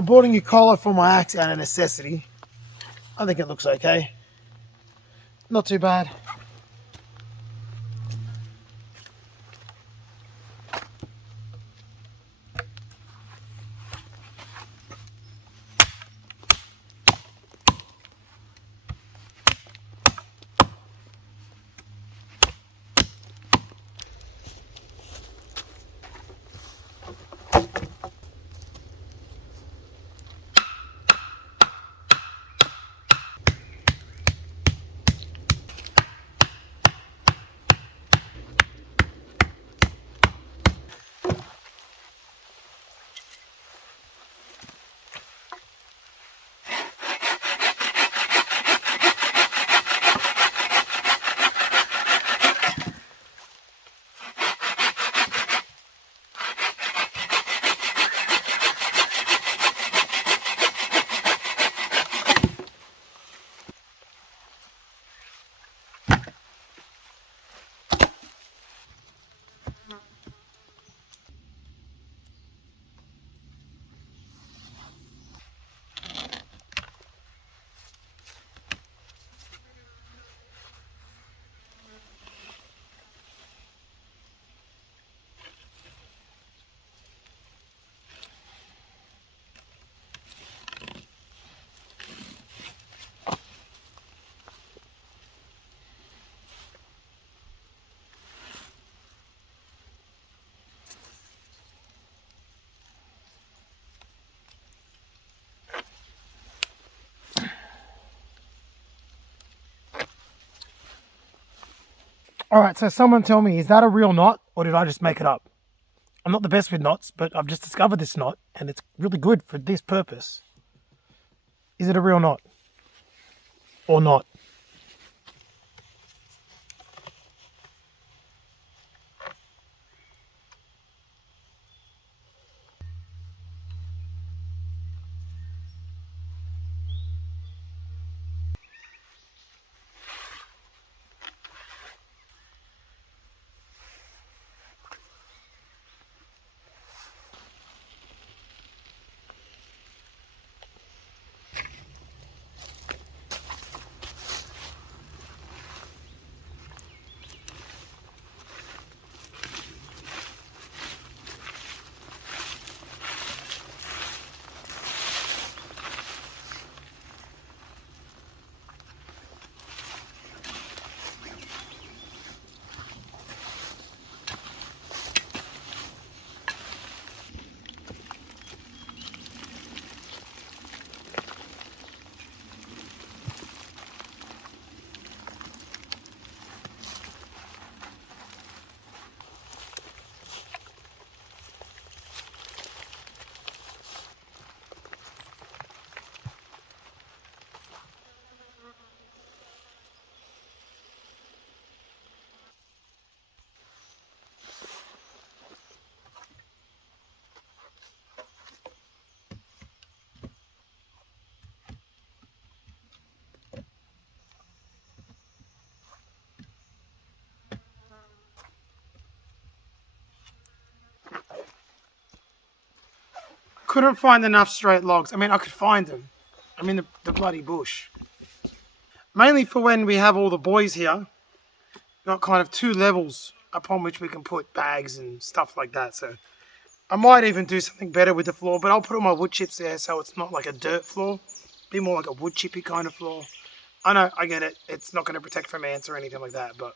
I bought a new collar for my axe out of necessity. I think it looks okay. Not too bad. All right, so someone tell me, is that a real knot or did I just make it up? I'm not the best with knots, but I've just discovered this knot and it's really good for this purpose. Is it a real knot or not? Couldn't find enough straight logs. I mean, I could find them. I'm in the bloody bush. Mainly for when we have all the boys here. We've got kind of 2 levels upon which we can put bags and stuff like that. So I might even do something better with the floor, but I'll put all my wood chips there so it's not like a dirt floor. Be more like a wood chippy kind of floor. I know, I get it. It's not going to protect from ants or anything like that, but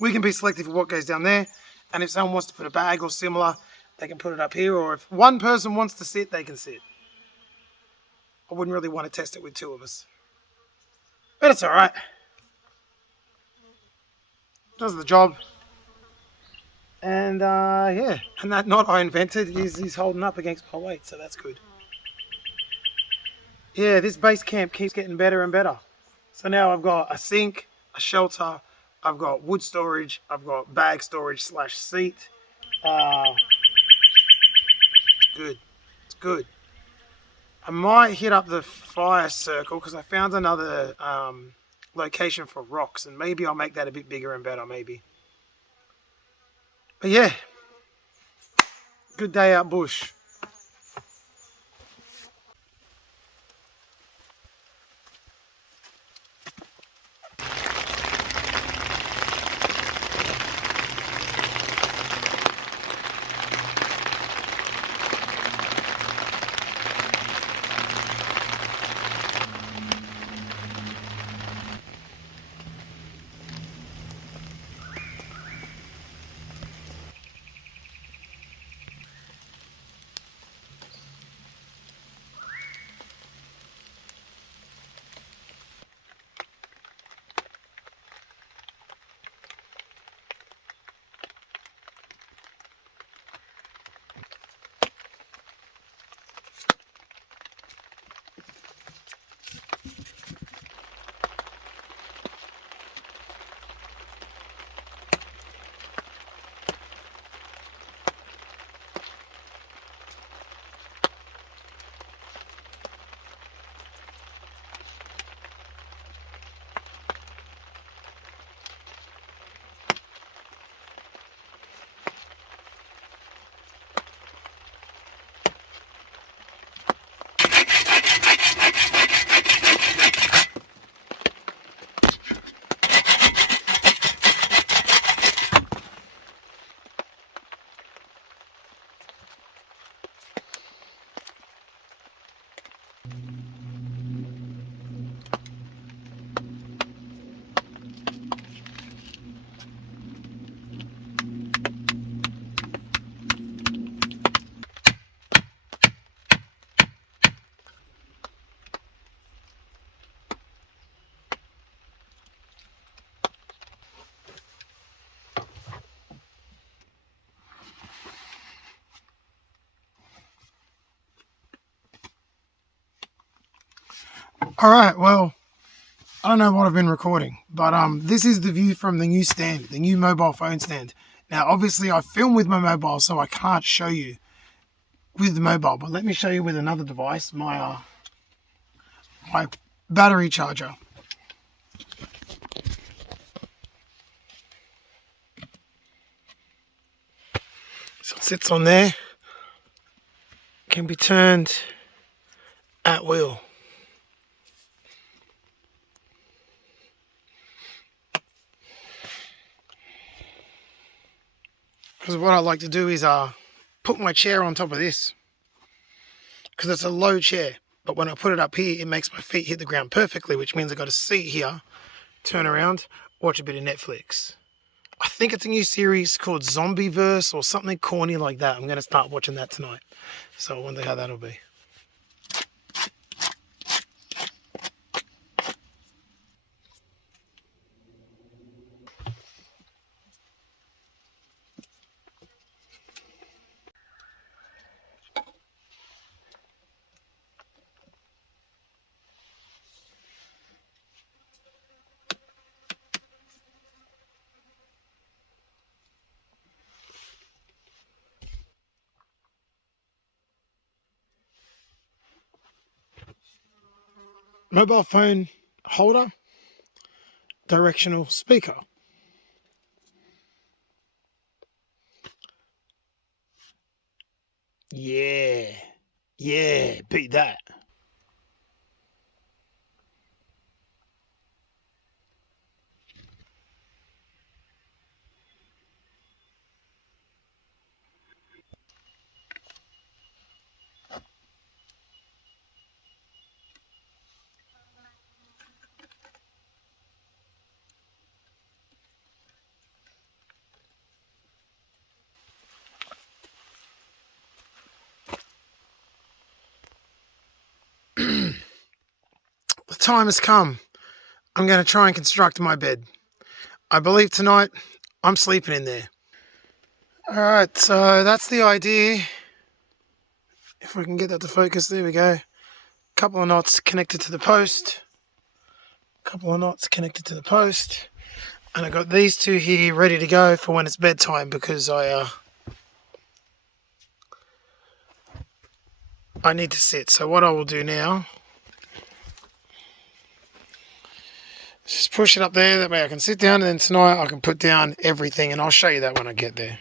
we can be selective of what goes down there. And if someone wants to put a bag or similar, they can put it up here. Or if one person wants to sit, they can sit. I wouldn't really want to test it with 2 of us. But it's alright. Does the job. And yeah, and that knot I invented is holding up against my weight, so that's good. Yeah, this base camp keeps getting better and better. So now I've got a sink, a shelter, I've got wood storage, I've got bag storage / seat. Good. It's good. I might hit up the fire circle because I found another location for rocks, and maybe I'll make that a bit bigger and better, maybe. But yeah, good day out bush. Alright, well, I don't know what I've been recording, but this is the view from the new stand, the new mobile phone stand. Now, obviously, I film with my mobile, so I can't show you with the mobile, but let me show you with another device, my battery charger. So it sits on there, can be turned at will. Because what I like to do is put my chair on top of this, because it's a low chair, but when I put it up here, it makes my feet hit the ground perfectly, which means I got a seat here, turn around, watch a bit of Netflix. I think it's a new series called Zombieverse or something corny like that. I'm going to start watching that tonight, so I wonder how that'll be. Mobile phone holder, directional speaker. Yeah, beat that. The time has come. I'm going to try and construct my bed. I believe tonight I'm sleeping in there. Alright, so that's the idea. If I can get that to focus, there we go. Couple of knots connected to the post. And I got these two here ready to go for when it's bedtime, because I need to sit. So what I will do now is just push it up there, that way I can sit down, and then tonight I can put down everything, and I'll show you that when I get there.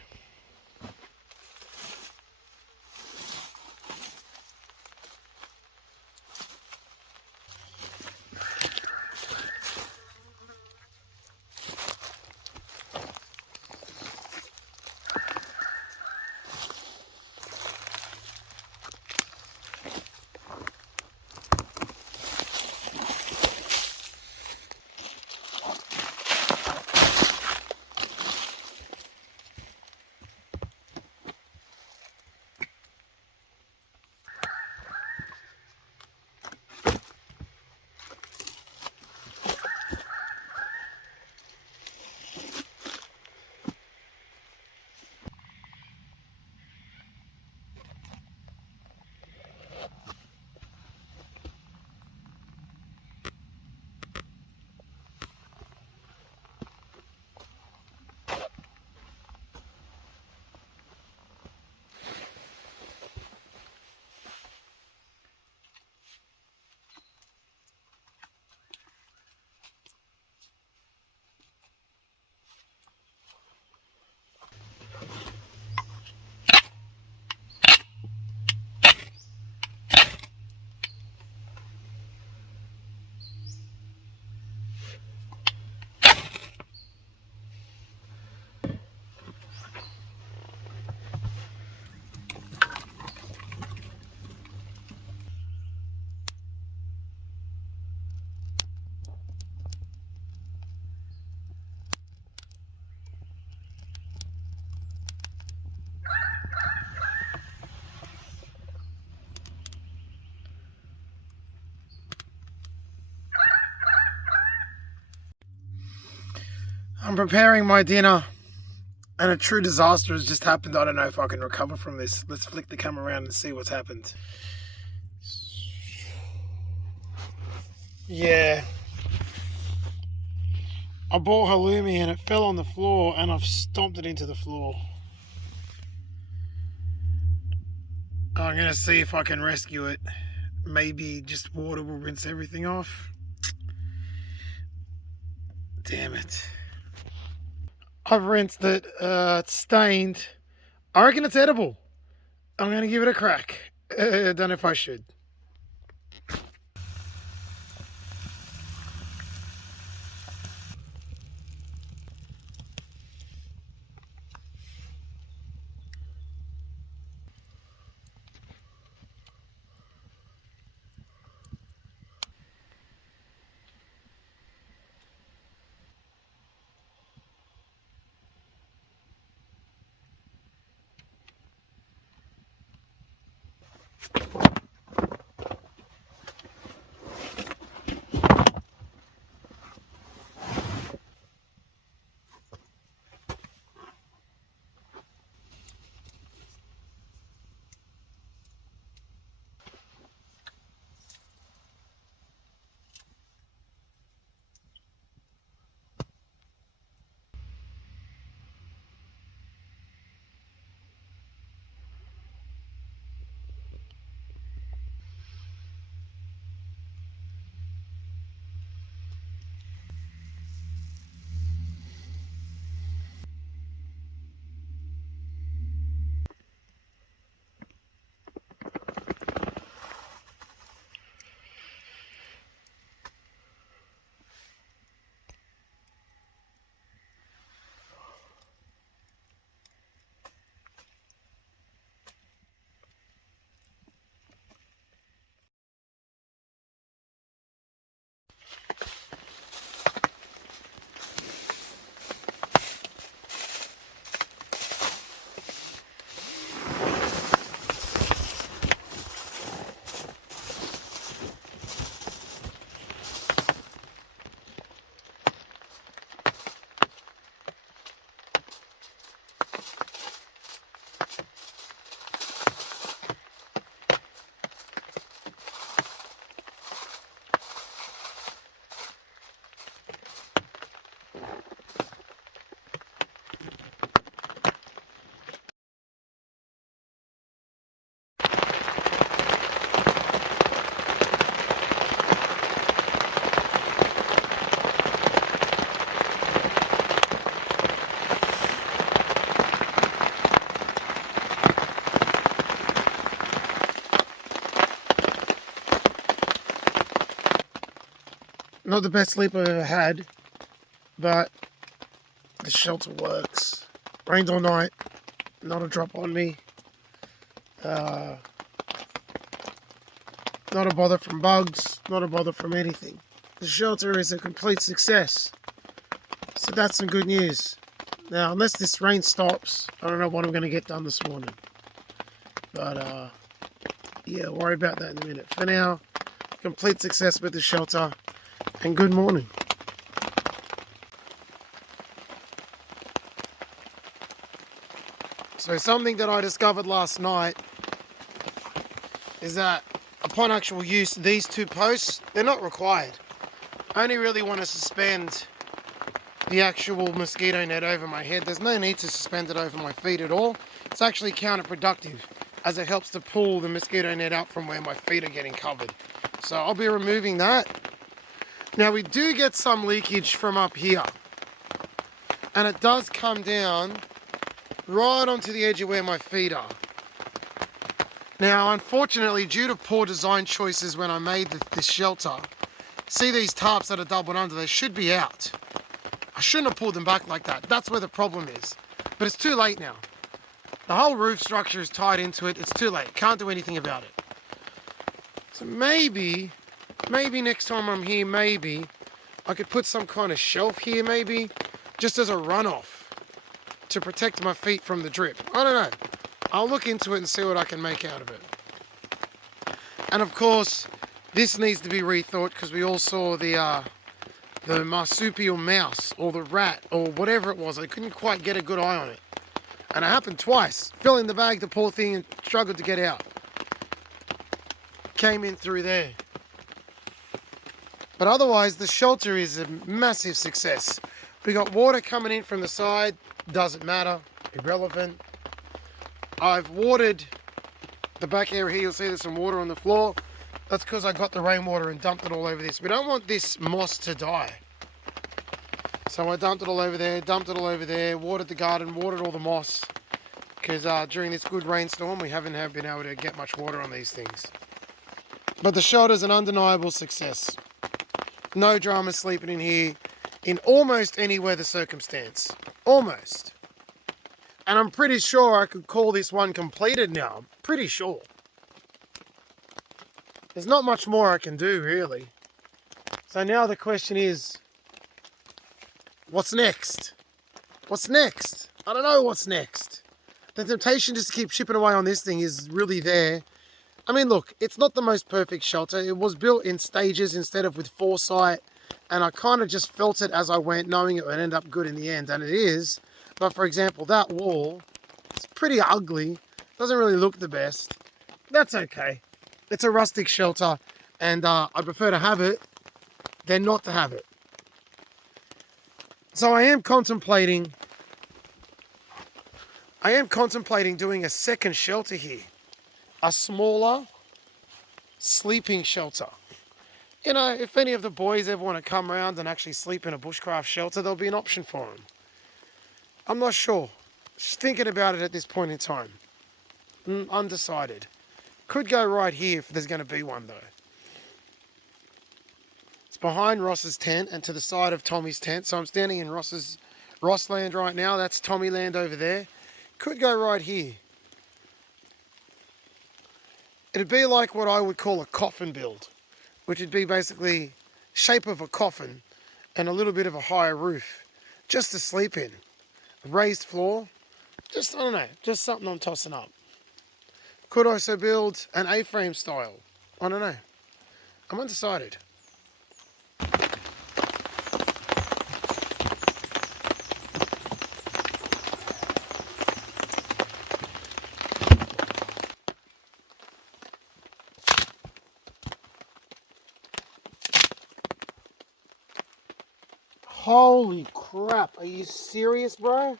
I'm preparing my dinner, and a true disaster has just happened. I don't know if I can recover from this. Let's flick the camera around and see what's happened. Yeah. I bought halloumi and it fell on the floor and I've stomped it into the floor. I'm going to see if I can rescue it. Maybe just water will rinse everything off. Damn it. I've rinsed it. It's stained. I reckon it's edible. I'm going to give it a crack. I don't know if I should. Not the best sleep I've ever had, but the shelter works. Rained all night, not a drop on me. Not a bother from bugs, not a bother from anything. The shelter is a complete success. So that's some good news. Now, unless this rain stops, I don't know what I'm going to get done this morning. But, yeah, I'll worry about that in a minute. For now, complete success with the shelter, and good morning. So something that I discovered last night is that upon actual use, these two posts, they're not required. I only really want to suspend the actual mosquito net over my head. There's no need to suspend it over my feet at all. It's actually counterproductive, as it helps to pull the mosquito net out from where my feet are getting covered. So I'll be removing that. Now we do get some leakage from up here, and it does come down right onto the edge of where my feet are. Now, unfortunately, due to poor design choices when I made this shelter, see these tarps that are doubled under, they should be out. I shouldn't have pulled them back like that. That's where the problem is. But it's too late now. The whole roof structure is tied into it. It's too late. Can't do anything about it. So maybe next time I'm here, maybe I could put some kind of shelf here, maybe, just as a runoff to protect my feet from the drip. I don't know. I'll look into it and see what I can make out of it. And of course, this needs to be rethought, because we all saw the marsupial mouse or the rat or whatever it was. I couldn't quite get a good eye on it. And it happened twice. Fell in the bag, the poor thing, and struggled to get out. Came in through there. But otherwise, the shelter is a massive success. We got water coming in from the side, doesn't matter, irrelevant. I've watered the back area here. You'll see there's some water on the floor. That's because I got the rainwater and dumped it all over this. We don't want this moss to die. So I dumped it all over there, watered the garden, watered all the moss. Because during this good rainstorm, we haven't been able to get much water on these things. But the shelter's an undeniable success. No drama sleeping in here in almost any weather circumstance. Almost. And I'm pretty sure I could call this one completed now. I'm pretty sure. There's not much more I can do, really. So now the question is, what's next? What's next? I don't know what's next. The temptation just to keep chipping away on this thing is really there. I mean, look, it's not the most perfect shelter. It was built in stages instead of with foresight. And I kind of just felt it as I went, knowing it would end up good in the end. And it is. But for example, that wall, it's pretty ugly. Doesn't really look the best. That's okay. It's a rustic shelter. And I prefer to have it than not to have it. So I am contemplating doing a second shelter here. A smaller sleeping shelter. You know, if any of the boys ever want to come around and actually sleep in a bushcraft shelter, there'll be an option for them. I'm not sure. Just thinking about it at this point in time. Undecided. Could go right here if there's going to be one though. It's behind Ross's tent and to the side of Tommy's tent. So I'm standing in Ross land right now. That's Tommy land over there. Could go right here. It'd be like what I would call a coffin build, which would be basically shape of a coffin and a little bit of a higher roof, just to sleep in. A raised floor, just, I don't know, just something I'm tossing up. Could also build an A-frame style. I don't know. I'm undecided. Holy crap, are you serious, bro?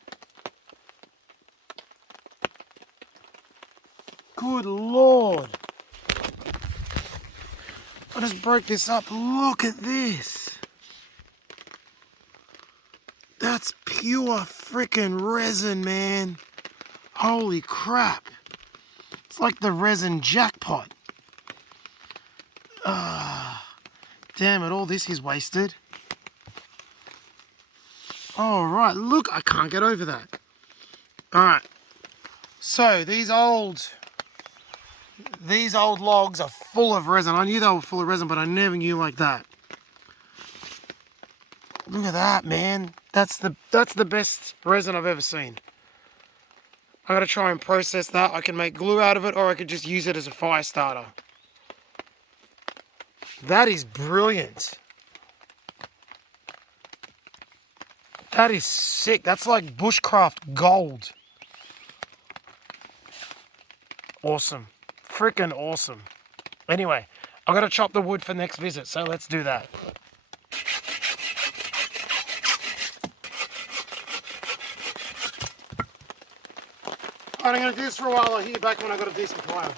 Good Lord. I just broke this up. Look at this. That's pure freaking resin, man. Holy crap. It's like the resin jackpot. Damn it, all this is wasted. Alright, look, I can't get over that. Alright, so these old logs are full of resin. I knew they were full of resin, but I never knew like that. Look at that, man. That's the best resin I've ever seen. I gotta try and process that. I can make glue out of it, or I could just use it as a fire starter. That is brilliant. That is sick. That's like bushcraft gold. Awesome. Freaking awesome. Anyway, I've got to chop the wood for next visit, so let's do that. Alright, I'm going to do this for a while. I'll hear back when I've got a decent fire.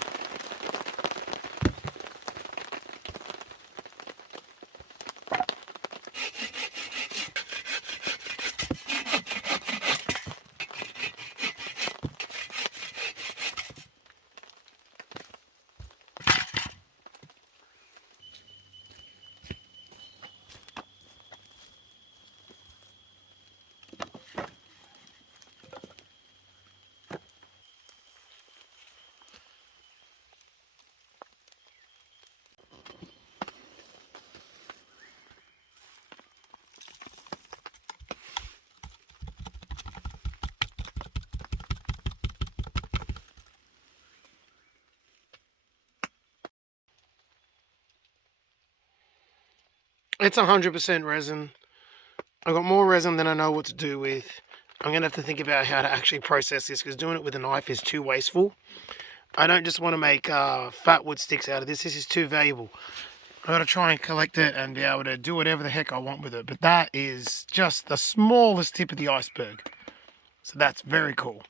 It's 100% resin. I've got more resin than I know what to do with. I'm going to have to think about how to actually process this, because doing it with a knife is too wasteful. I don't just want to make fat wood sticks out of this. This is too valuable. I've got to try and collect it and be able to do whatever the heck I want with it. But that is just the smallest tip of the iceberg. So that's very cool.